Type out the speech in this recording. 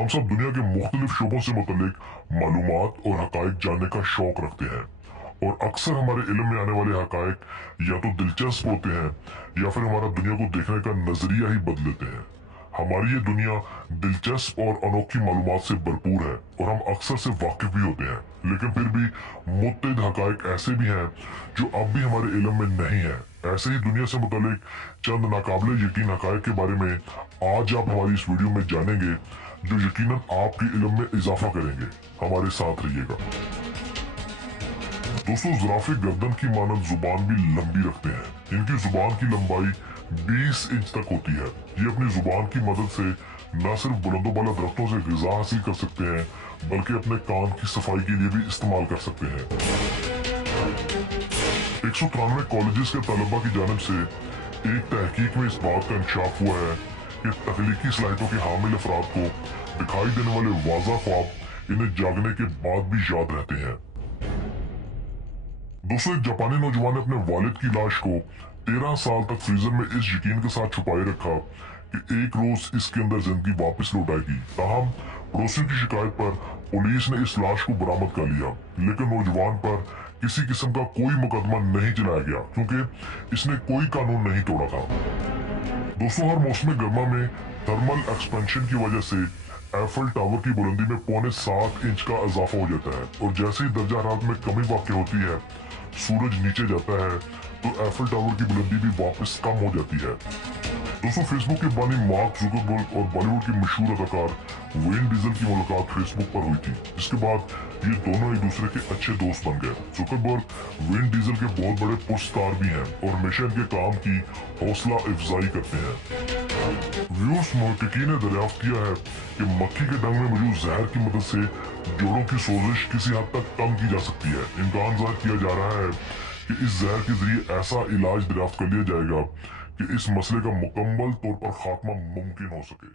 हम सब दुनिया के मुख्तलिफ शोबों से मुतल्लिक मालूमात और हकाइक जानने का शौक रखते हैं, और अक्सर हमारे इल्म में आने वाले हकाइक या तो दिलचस्प होते हैं या फिर हमारा दुनिया को देखने का नजरिया ही बदल देते हैं। हमारी ये दुनिया दिलचस्प और अनोखी मालूमात से भरपूर है और हम अक्सर से वाकिफ भी होते हैं, लेकिन फिर भी मुत्तहिद हकाइक ऐसे भी हैं जो अब भी हमारे इल्म में नहीं है। ऐसे ही दुनिया से मुतल्लिक चंद नाकाबिले यकीन हकाइक के बारे में आज आप हमारी इस वीडियो में जानेंगे, जो यकीनन आपके इल्म में इजाफा करेंगे। हमारे साथ रहिएगा। दोस्तों, ज़राफ़े गर्दन की मानद जुबान भी लंबी रखते हैं। इनकी जुबान की लंबाई 20 इंच तक होती है। ये अपनी जुबान की मदद से न सिर्फ बुलंदोबाला दरख्तों से ग़िज़ा हासिल कर सकते हैं, बल्कि अपने कान की सफाई के लिए भी इस्तेमाल कर सकते हैं। 193 कॉलेजेस के तलबा की जानिब से एक तहकीक में इस बात का इंकशाफ हुआ है कि तख्लीकी सलाहियतों के हामिल अफराद को दिखाई देने वाले वाज़ा ख्वाब इन्हें जागने के बाद भी याद रहते हैं। दोस्तों, एक जापानी नौजवान ने अपने वालिद की लाश को 13 साल तक फ्रीजर में इस यकीन के साथ छुपाए रखा कि एक रोज इसके अंदर जिंदगी वापस लौट आएगी। ताहम पड़ोसियों की शिकायत पर पुलिस ने इस लाश को बरामद कर लिया, लेकिन नौजवान पर किसी किस्म का कोई मुकदमा नहीं चलाया गया क्योंकि इसने कोई कानून नहीं तोड़ा था। दोस्तों, हर मौसम गर्मा में थर्मल एक्सपेंशन की वजह से एफल टावर की बुलंदी में 7.25 इंच का इजाफा हो जाता है, और जैसे ही दर्जा हरारत में कमी वाक़ होती है, सूरज नीचे जाता है, तो एफल टावर की बुलंदी भी वापस कम हो जाती है। दोस्तों, फेसबुक के बानी मार्क जुकरबर्ग और बॉलीवुड के मशहूर अदाकार वेन डीजल की मुलाकात फेसबुक पर हुई थी, जिसके बाद ये दोनों एक दूसरे के अच्छे दोस्त बन गए। जुकरबर्ग वेन डीजल के बहुत बड़े पुरस्कार भी हैं और हमेशा इनके काम की हौसला अफजाई करते हैं। व्यूअर्स, मुहक्किकीन ने दरियाफ्त किया है कि मक्खी के डंग में मौजूद जहर की मदद से जोड़ों की सोजिश किसी हद तक कम की जा सकती है। इम्कान ज़ाहिर किया जा रहा है कि इस जहर के जरिए ऐसा इलाज दरियाफ्त कर लिया जाएगा कि इस मसले का मुकम्मल तौर पर खात्मा मुमकिन हो सके।